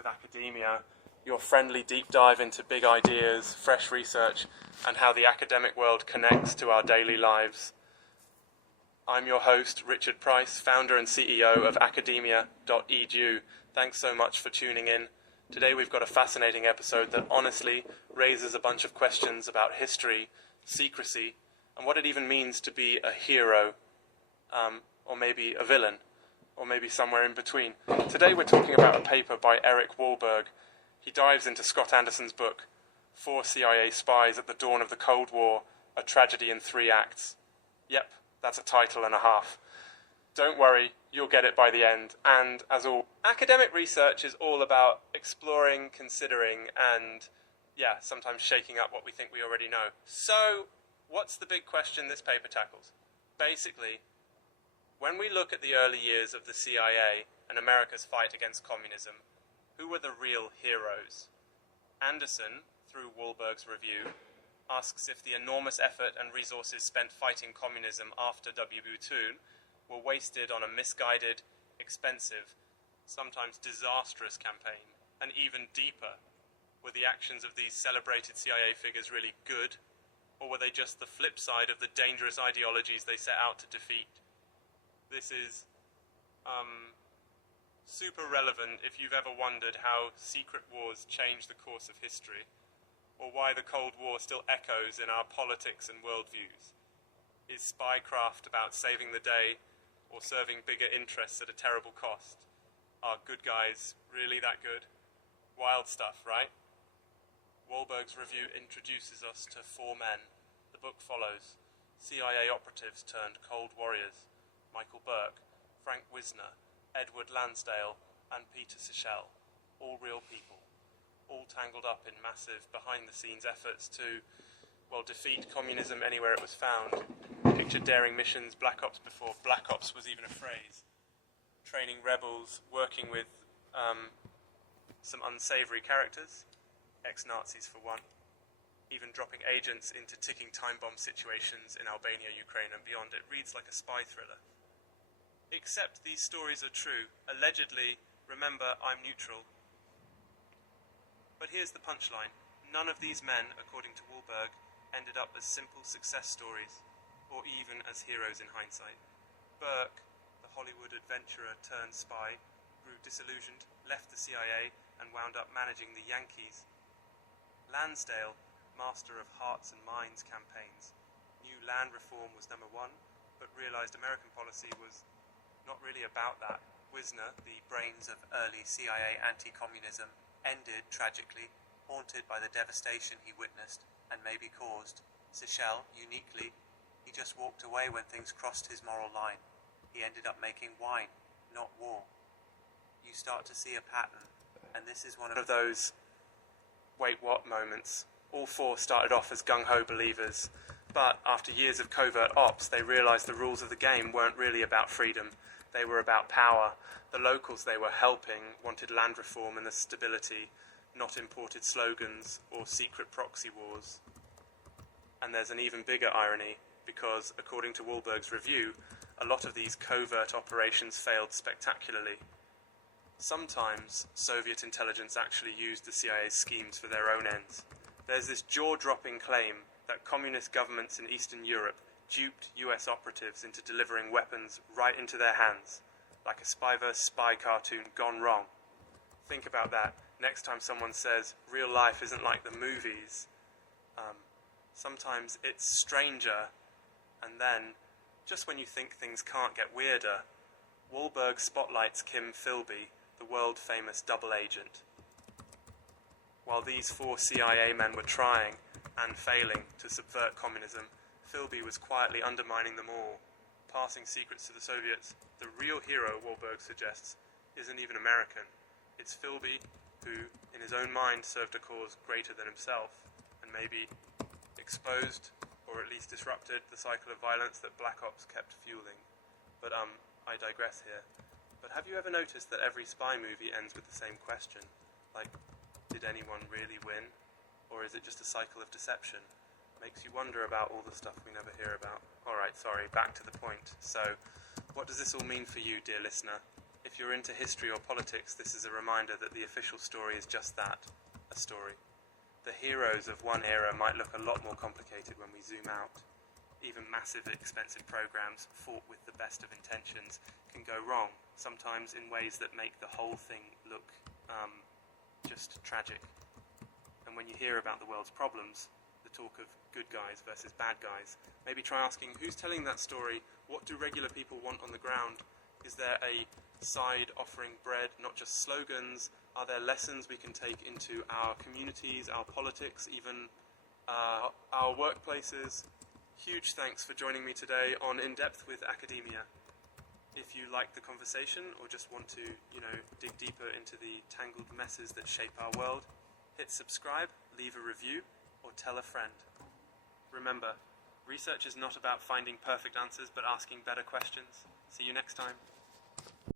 with Academia, your friendly deep dive into big ideas, fresh research, and how the academic world connects to our daily lives. I'm your host, Richard Price, founder and CEO of academia.edu. Thanks so much for tuning in. Today we've got a fascinating episode that honestly raises a bunch of questions about history, secrecy, and what it even means to be a hero, or maybe a villain, or maybe somewhere in between. Today we're talking about a paper by Eric Wahlberg. He dives into Scott Anderson's book, 4 CIA Spies at the Dawn of the Cold War, A Tragedy in 3 Acts. Yep, that's a title and a half. Don't worry, you'll get it by the end. And as all, academic research is all about exploring, considering, and sometimes shaking up what we think we already know. So, what's the big question this paper tackles? Basically, when we look at the early years of the CIA and America's fight against communism, who were the real heroes? Anderson, through Wahlberg's review, asks if the enormous effort and resources spent fighting communism after WW2 were wasted on a misguided, expensive, sometimes disastrous campaign. And even deeper, were the actions of these celebrated CIA figures really good, or were they just the flip side of the dangerous ideologies they set out to defeat? This is super relevant if you've ever wondered how secret wars change the course of history, or why the Cold War still echoes in our politics and worldviews. Is spycraft about saving the day, or serving bigger interests at a terrible cost? Are good guys really that good? Wild stuff, right? Wahlberg's review introduces us to 4 men. The book follows CIA operatives turned Cold Warriors: Michael Burke, Frank Wisner, Edward Lansdale, and Peter Sichel, all real people, all tangled up in massive behind-the-scenes efforts to, defeat communism anywhere it was found. Picture daring missions, Black Ops before Black Ops was even a phrase. Training rebels, working with some unsavory characters, ex-Nazis for one, even dropping agents into ticking time bomb situations in Albania, Ukraine, and beyond. It reads like a spy thriller. Except these stories are true. Allegedly, remember, I'm neutral. But here's the punchline. None of these men, according to Wahlberg, ended up as simple success stories, or even as heroes in hindsight. Burke, the Hollywood adventurer turned spy, grew disillusioned, left the CIA, and wound up managing the Yankees. Lansdale, master of hearts and minds campaigns, knew land reform was number 1, but realized American policy was not really about that. Wisner, the brains of early CIA anti-communism, ended tragically, haunted by the devastation he witnessed and maybe caused. Sichel, uniquely, he just walked away when things crossed his moral line. He ended up making wine, not war. You start to see a pattern, and this is one of those wait what moments. All 4 started off as gung-ho believers, but after years of covert ops, they realized the rules of the game weren't really about freedom. They were about power. The locals they were helping wanted land reform and the stability, not imported slogans or secret proxy wars. And there's an even bigger irony, because, according to Wahlberg's review, a lot of these covert operations failed spectacularly. Sometimes Soviet intelligence actually used the CIA's schemes for their own ends. There's this jaw-dropping claim that communist governments in Eastern Europe duped US operatives into delivering weapons right into their hands, like a spy vs. spy cartoon gone wrong. Think about that. Next time someone says, real life isn't like the movies, sometimes it's stranger, and then, just when you think things can't get weirder, Wahlberg spotlights Kim Philby, the world-famous double agent. While these 4 CIA men were trying, and failing, to subvert communism, Philby was quietly undermining them all, passing secrets to the Soviets. The real hero, Wahlberg suggests, isn't even American. It's Philby, who, in his own mind, served a cause greater than himself, and maybe exposed, or at least disrupted, the cycle of violence that Black Ops kept fueling. But, I digress here. But have you ever noticed that every spy movie ends with the same question? Like, did anyone really win? Or is it just a cycle of deception? Makes you wonder about all the stuff we never hear about. Alright, sorry, back to the point. So, what does this all mean for you, dear listener? If you're into history or politics, this is a reminder that the official story is just that, a story. The heroes of one era might look a lot more complicated when we zoom out. Even massive, expensive programs, fought with the best of intentions, can go wrong, sometimes in ways that make the whole thing look just tragic. And when you hear about the world's problems, the talk of good guys versus bad guys, maybe try asking, who's telling that story? What do regular people want on the ground? Is there a side offering bread, not just slogans? Are there lessons we can take into our communities, our politics, even our workplaces? Huge thanks for joining me today on Indepth with Academia. If you like the conversation or just want to, dig deeper into the tangled messes that shape our world, hit subscribe, leave a review, or tell a friend. Remember, research is not about finding perfect answers, but asking better questions. See you next time.